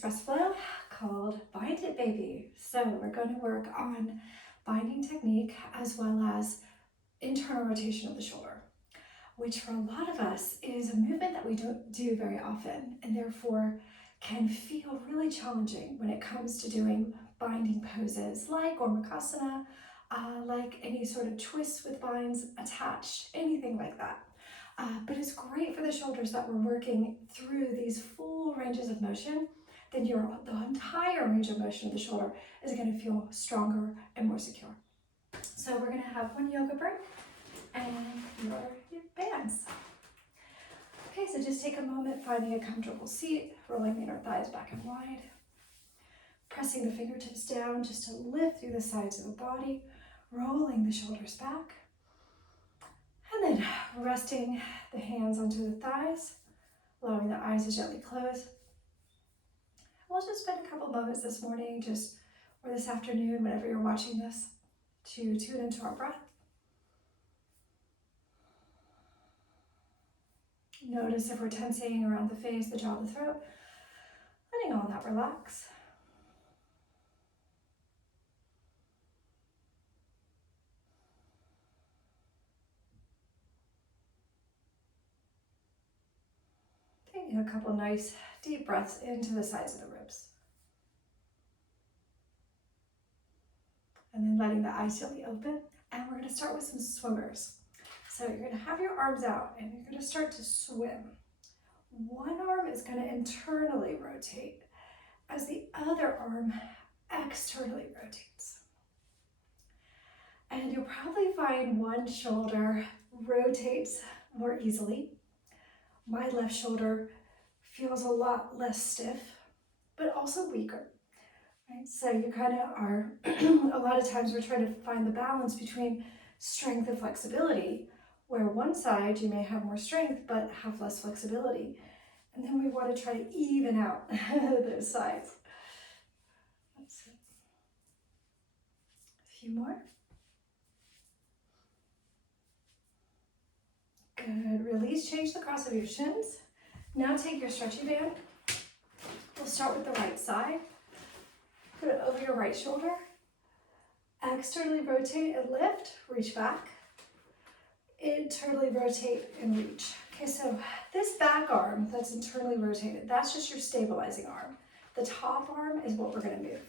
Stress flow called Bind It Baby. So we're going to work on binding technique as well as internal rotation of the shoulder, which for a lot of us is a movement that we don't do very often and therefore can feel really challenging when it comes to doing binding poses like Gomukhasana, like any sort of twists with binds attached, anything like that. But it's great for the shoulders that we're working through these full ranges of motion. Then the entire range of motion of the shoulder is going to feel stronger and more secure. So we're going to have one yoga break and your bands. Okay, so just take a moment finding a comfortable seat, rolling the inner thighs back and wide, pressing the fingertips down just to lift through the sides of the body, rolling the shoulders back, and then resting the hands onto the thighs, allowing the eyes to gently close. We'll just spend a couple moments this morning, or this afternoon, whenever you're watching this, to tune into our breath. Notice if we're tensing around the face, the jaw, the throat, letting all that relax. Taking a couple nice deep breaths into the sides of the ribs. And then letting the eyes gently open. And we're going to start with some swimmers. So you're going to have your arms out and you're going to start to swim. One arm is going to internally rotate as the other arm externally rotates. And you'll probably find one shoulder rotates more easily. My left shoulder feels a lot less stiff, but also weaker. Right? So you kind of are, a lot of times we're trying to find the balance between strength and flexibility, where one side you may have more strength but have less flexibility. And then we want to try to even out those sides. Let's see. A few more. Good. Release, change the cross of your shins. Now take your stretchy band. We'll start with the right side. Put it over your right shoulder. Externally rotate and lift, reach back. Internally rotate and reach. Okay, so this back arm that's internally rotated, that's just your stabilizing arm. The top arm is what we're going to move.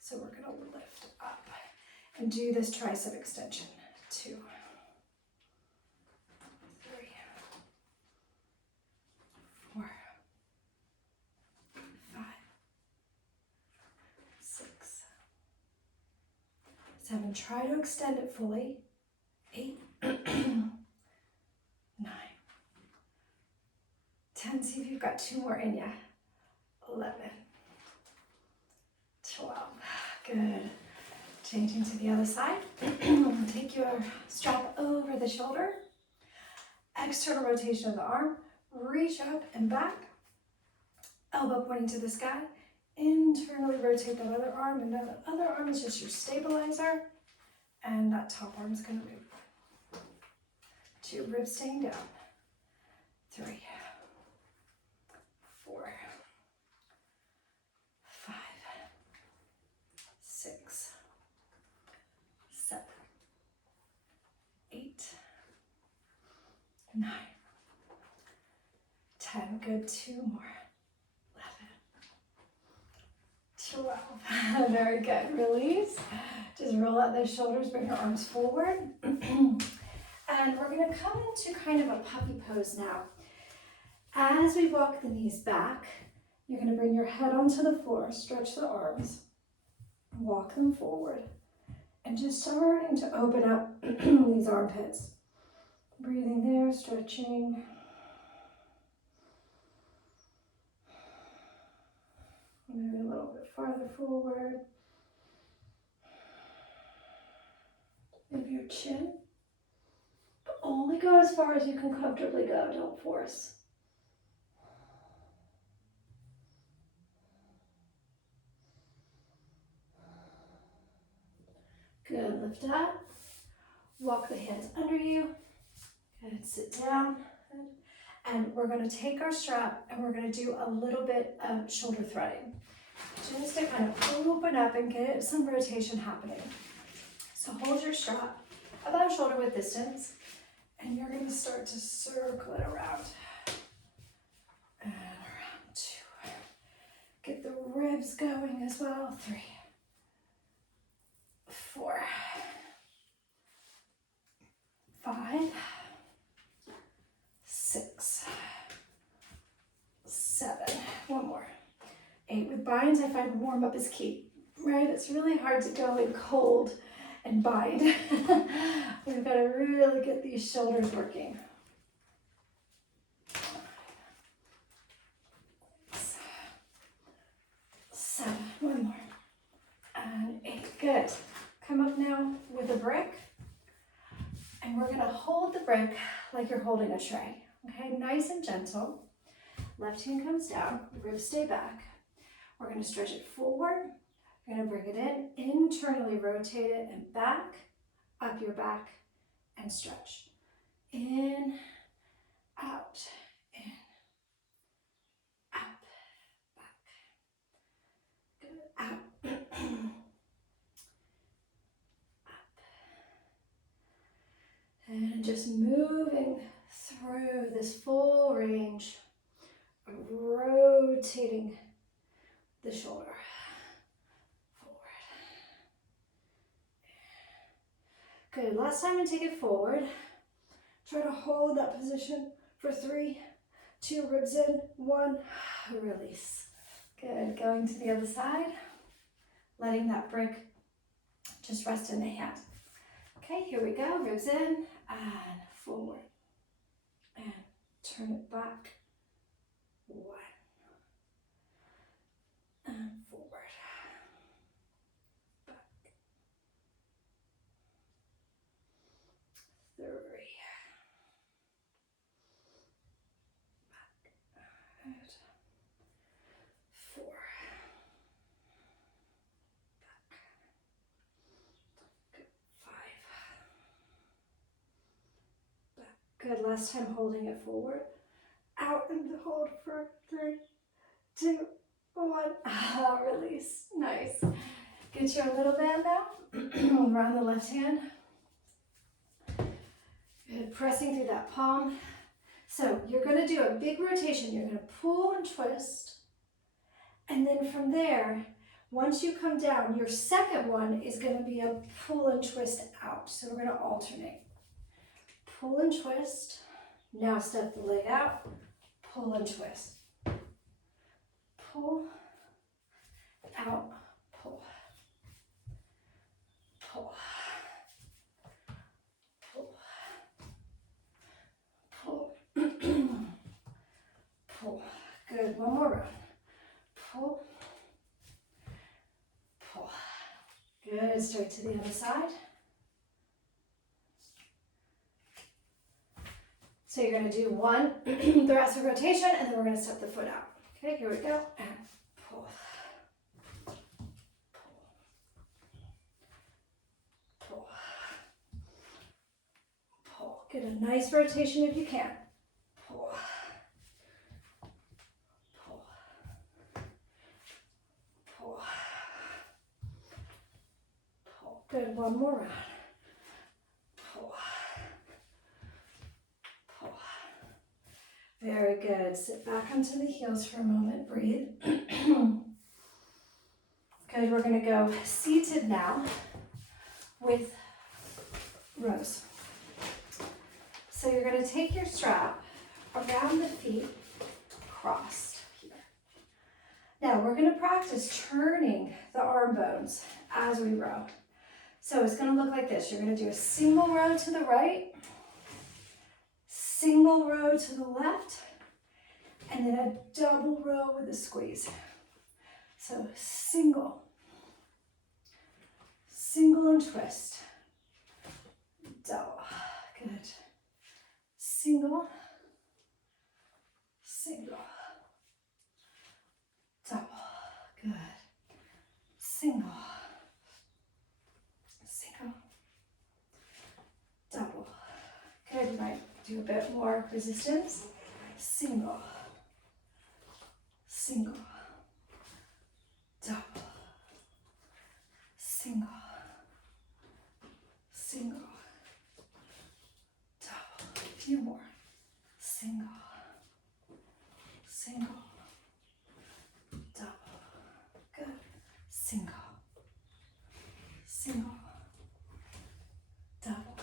So we're going to lift up and do this tricep extension. 2, 3, 4, 5, 6, 7. Try to extend it fully. 8, 9, 10. See if you've got 2 more in you. 11, 12. Good. Changing to the other side. Take your strap over the shoulder. External rotation of the arm. Reach up and back. Elbow pointing to the sky. Internally rotate that other arm, and then the other arm is just your stabilizer. And that top arm is going to move. 2, ribs staying down. 3, 4, 5, 6, 7, 8, 9, 10. Good. 2 more. 11, 12. Very good. Release. Just roll out those shoulders, bring your arms forward. And we're going to come into kind of a puppy pose now. As we walk the knees back, you're going to bring your head onto the floor, stretch the arms, walk them forward, and just starting to open up these armpits. Breathing there, stretching. Maybe a little bit farther forward. Maybe your chin. But only go as far as you can comfortably go, don't force. Good, lift up. Walk the hands under you. Good, sit down. And we're gonna take our strap and we're gonna do a little bit of shoulder threading, just to kind of open up and get some rotation happening. So hold your strap about shoulder width distance, and you're gonna start to circle it around. And around 2. Get the ribs going as well. 3, 4, 5, 6, 7. One more. 8. With binds, I find warm up is key, right? It's really hard to go in cold and bind. We've got to really get these shoulders working. 7. One more. And 8. Good. Come up now with a brick. And we're going to hold the brick like you're holding a tray. Okay, nice and gentle. Left hand comes down, ribs stay back. We're going to stretch it forward. We're going to bring it in, internally rotate it and back, up your back, and stretch. In, out, in, up, back. Good, out. And just moving through this full range of rotating the shoulder forward. Good, last time and take it forward. Try to hold that position for 3, 2, ribs in, 1, release. Good, going to the other side, letting that brick just rest in the hand. Okay, here we go, ribs in, and forward, and turn it back, 1, and forward, back, 3, back, out, 4, back, good, 5, back, good, last time holding it forward, out and hold for 3, 2, 1, release, nice. Get your little band now, around the left hand. Good, pressing through that palm. So you're gonna do a big rotation. You're gonna pull and twist. And then from there, once you come down, your second one is gonna be a pull and twist out. So we're gonna alternate. Pull and twist. Now step the leg out, pull and twist. Pull, out, pull. Pull, pull, pull, pull. Good, one more round. Pull, pull. Good, straight to the other side. So you're going to do 1 thoracic rotation, and then we're going to step the foot out. Okay, here we go, and pull, pull, pull, pull. Get a nice rotation if you can. Pull, pull, pull, pull. Good, one more round. Pull, pull. Very good. Sit back onto the heels for a moment. Breathe. Good. We're going to go seated now with rows. So you're going to take your strap around the feet, crossed here. Now we're going to practice turning the arm bones as we row. So it's going to look like this. You're going to do a single row to the right, single row to the left, and then a double row with a squeeze. So single, single and twist, double, good. Single, single, double, good. Single, single, double. Good, you might do a bit more resistance. single, single, double, single, single, double. A few more. Single, single, double. Good. Single, single, double.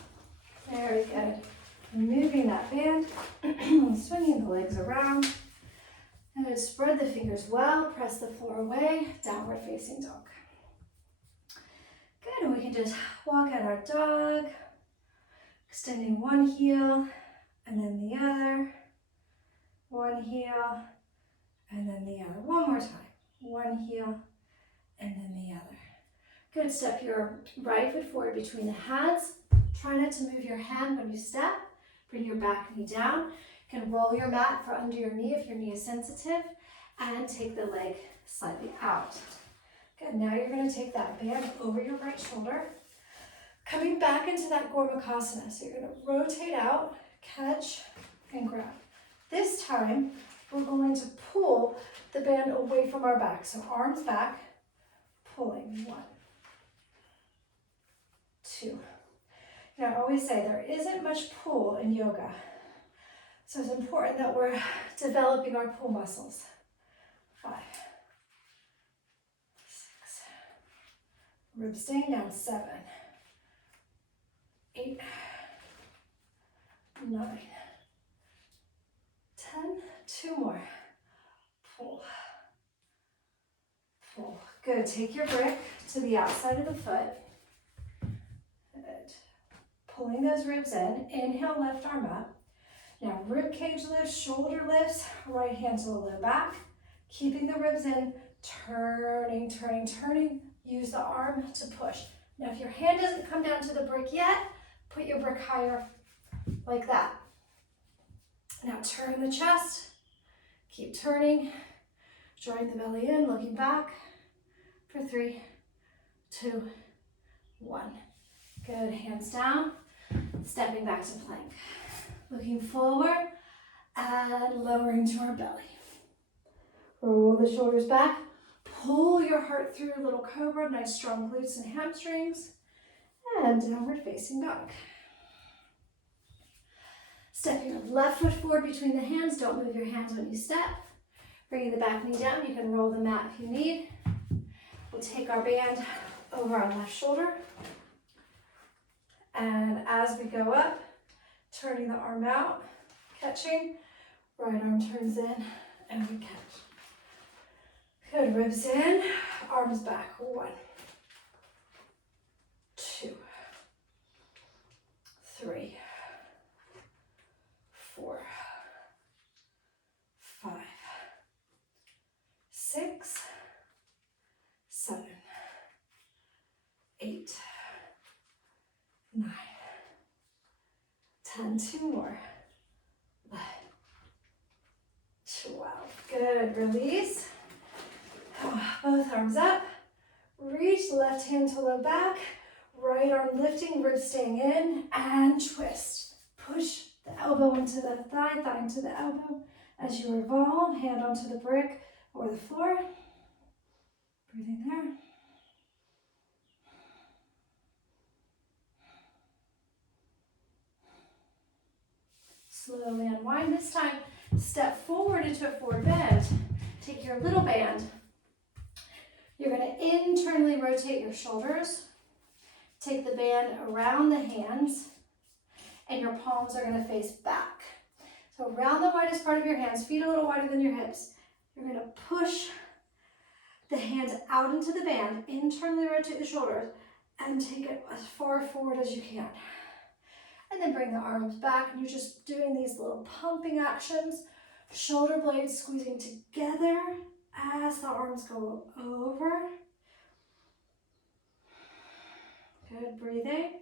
Very good. Moving that band, swinging the legs around. And then spread the fingers well, press the floor away, downward facing dog. Good, and we can just walk out our dog, extending one heel and then the other, one heel and then the other. One more time, one heel and then the other. Good, step your right foot forward between the hands. Try not to move your hand when you step. Bring your back knee down. You can roll your mat for under your knee if your knee is sensitive, and take the leg slightly out. Good, now you're going to take that band over your right shoulder, coming back into that Gormukhasana. So you're going to rotate out, catch, and grab. This time, we're going to pull the band away from our back. So arms back, pulling, 1, 2. You know, I always say there isn't much pull in yoga. So it's important that we're developing our pull muscles. 5, 6, ribs staying down, 7, 8, 9, 10, 2 more. Pull, pull. Good, take your brick to the outside of the foot. Good. Pulling those ribs in. Inhale, left arm up. Now rib cage lifts, shoulder lifts, right hand to the low back. Keeping the ribs in, turning, turning, turning. Use the arm to push. Now if your hand doesn't come down to the brick yet, put your brick higher like that. Now turn the chest. Keep turning. Drawing the belly in, looking back for 3, 2, 1. Good, hands down. Stepping back to plank. Looking forward and lowering to our belly. Roll the shoulders back. Pull your heart through, little cobra. Nice strong glutes and hamstrings. And downward facing dog. Step your left foot forward between the hands. Don't move your hands when you step. Bringing the back knee down. You can roll the mat if you need. We'll take our band over our left shoulder. And as we go up, turning the arm out, catching, right arm turns in, and we catch. Good, ribs in, arms back. 1, 2, 3, 4, 5, 6, 7, 8, 9, 10, 2 more. 12. Good, release. Both arms up. Reach left hand to low back. Right arm lifting, ribs staying in, and twist. Push the elbow into the thigh, thigh into the elbow. As you revolve, hand onto the brick or the floor. Breathing there. Slowly unwind. This time, step forward into a forward bend. Take your little band. You're going to internally rotate your shoulders. Take the band around the hands, and your palms are going to face back. So around the widest part of your hands, feet a little wider than your hips. You're going to push the hands out into the band, internally rotate the shoulders, and take it as far forward as you can. And then bring the arms back, and you're just doing these little pumping actions. Shoulder blades squeezing together as the arms go over. Good, breathing.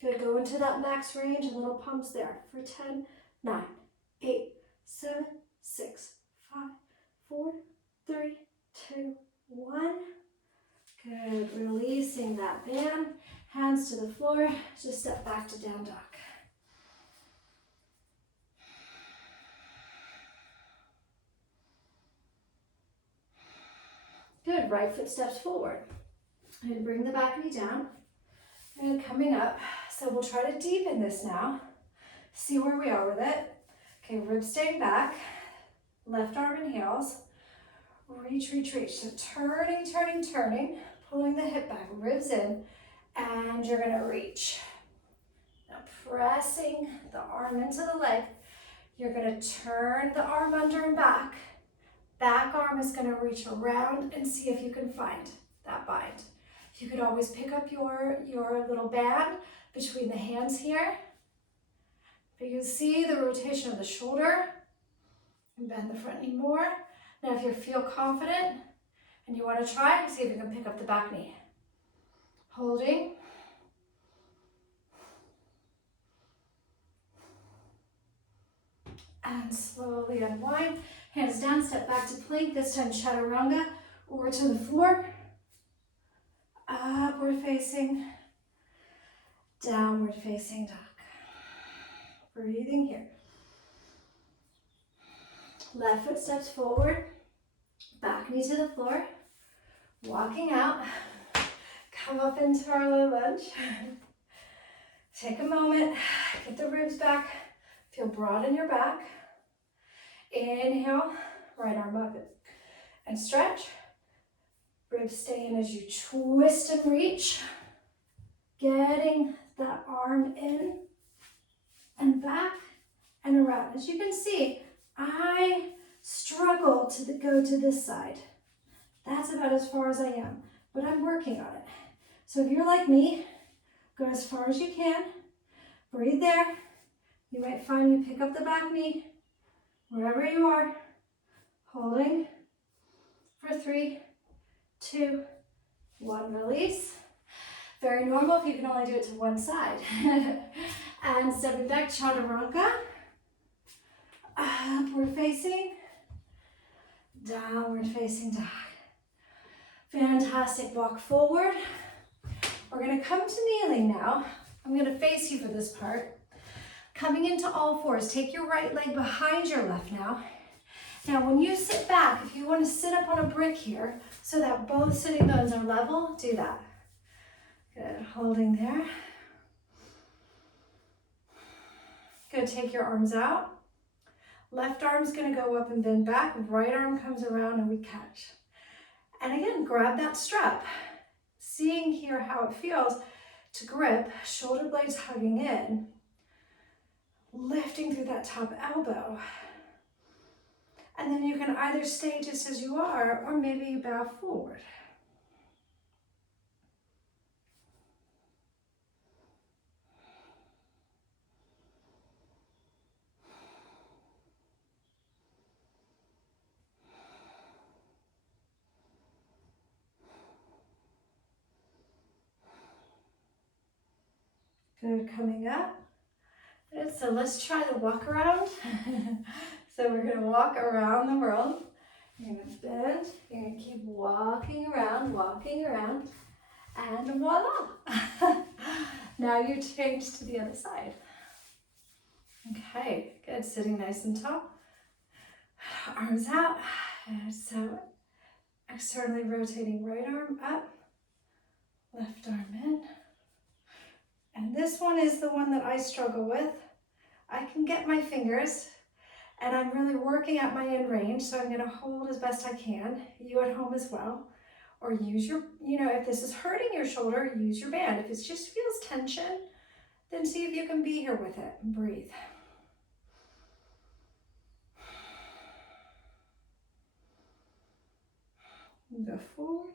Good, go into that max range and little pumps there for 10, 9, 8, 7, 6, 5, 4, 3, 2, 1. Good, releasing that band. Hands to the floor, just step back to down dog. Good, right foot steps forward. And bring the back knee down. And coming up, so we'll try to deepen this now. See where we are with it. Okay, ribs staying back. Left arm inhales. Reach, reach, reach. So turning, turning, turning. Pulling the hip back, ribs in. And you're gonna reach. Now pressing the arm into the leg. You're gonna turn the arm under and back. Back arm is gonna reach around and see if you can find that bind. You could always pick up your little band between the hands here. But you can see the rotation of the shoulder. And bend the front knee more. Now if you feel confident and you want to try, see if you can pick up the back knee. Holding. And slowly unwind. Hands down, step back to plank. This time chaturanga or to the floor. Upward facing. Downward facing dog. Breathing here. Left foot steps forward. Back knee to the floor. Walking out. Come up into our low lunge. Take a moment. Get the ribs back. Feel broad in your back. Inhale. Right arm up and stretch. Ribs stay in as you twist and reach. Getting that arm in and back and around. As you can see, I struggle to go to this side. That's about as far as I am, but I'm working on it. So if you're like me, go as far as you can. Breathe there. You might find you pick up the back knee wherever you are. Holding for 3, 2, 1. Release. Very normal if you can only do it to one side. And stepping back, chaturanga. Upward facing. Downward facing dog. Fantastic. Walk forward. We're going to come to kneeling now. I'm going to face you for this part. Coming into all fours. Take your right leg behind your left now. Now when you sit back, if you want to sit up on a brick here so that both sitting bones are level, do that. Good. Holding there. Good. Take your arms out. Left arm's going to go up and bend back. Right arm comes around and we catch. And again, grab that strap. Seeing here how it feels to grip, shoulder blades hugging in, lifting through that top elbow. And then you can either stay just as you are or maybe bow forward. Good, coming up. Good, so let's try the walk around. So we're gonna walk around the world. You're gonna bend, you're gonna keep walking around, and voila. Now you change to the other side. Okay, good, sitting nice and tall. Arms out, and so externally rotating right arm up, left arm in. And this one is the one that I struggle with. I can get my fingers, and I'm really working at my end range, so I'm gonna hold as best I can. You at home as well. Or use your, if this is hurting your shoulder, use your band. If it just feels tension, then see if you can be here with it and breathe. Go forward.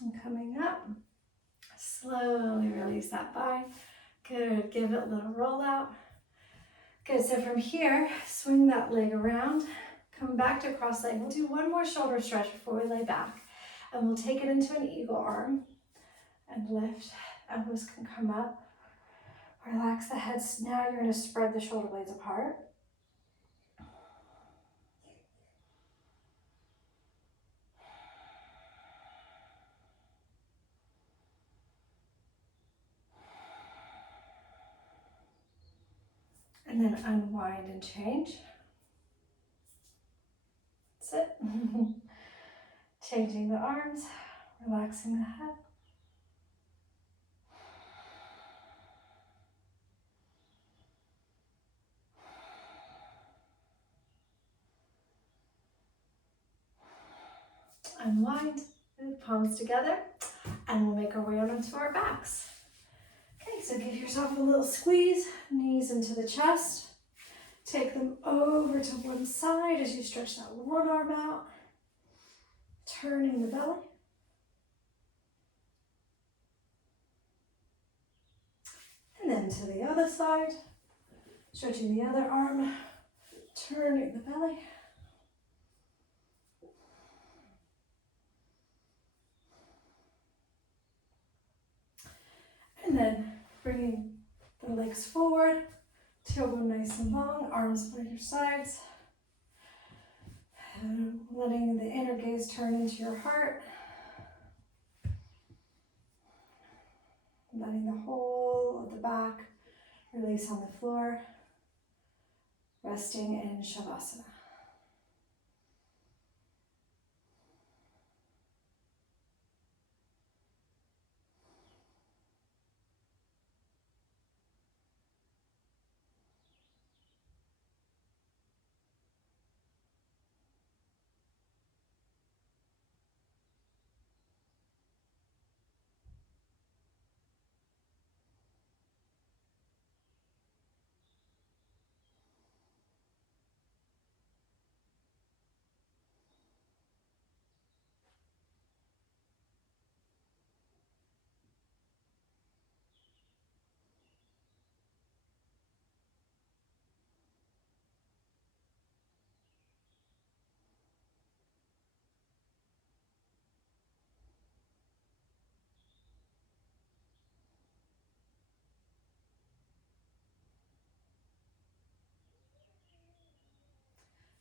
And coming up, slowly release that bind. Good, give it a little roll out. Good, so from here, swing that leg around, come back to cross leg. We'll do one more shoulder stretch before we lay back. And we'll take it into an eagle arm and lift. Elbows can come up. Relax the head. Now you're going to spread the shoulder blades apart. And then unwind and change. That's it. Changing the arms, relaxing the head. Unwind, move palms together, and we'll make our way out onto our backs. Okay, so give yourself a little squeeze, knees into the chest. Take them over to one side as you stretch that one arm out, turning the belly. And then to the other side, stretching the other arm, turning the belly. And then bringing the legs forward, tailbone nice and long, arms by your sides. And letting the inner gaze turn into your heart. Letting the whole of the back release on the floor. Resting in Shavasana.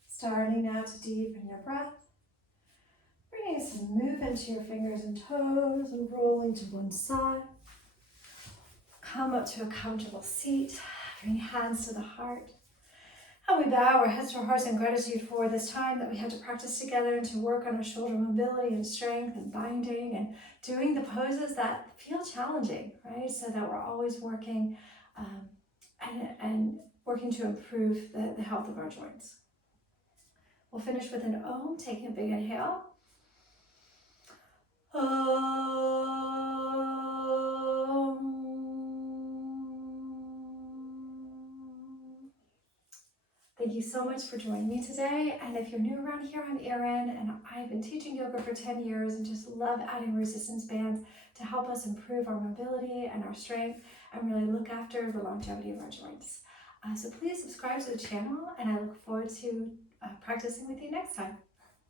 Starting now to deepen your breath. Bringing some movement to your fingers and toes and rolling to one side. Come up to a comfortable seat. Bring hands to the heart. And we bow our heads to our hearts in gratitude for this time that we had to practice together and to work on our shoulder mobility and strength and binding and doing the poses that feel challenging, right? So that we're always working and working to improve the health of our joints. We'll finish with an Om, taking a big inhale. Thank you so much for joining me today. And if you're new around here, I'm Erin, and I've been teaching yoga for 10 years and just love adding resistance bands to help us improve our mobility and our strength and really look after the longevity of our joints. So please subscribe to the channel, and I look forward to practicing with you next time.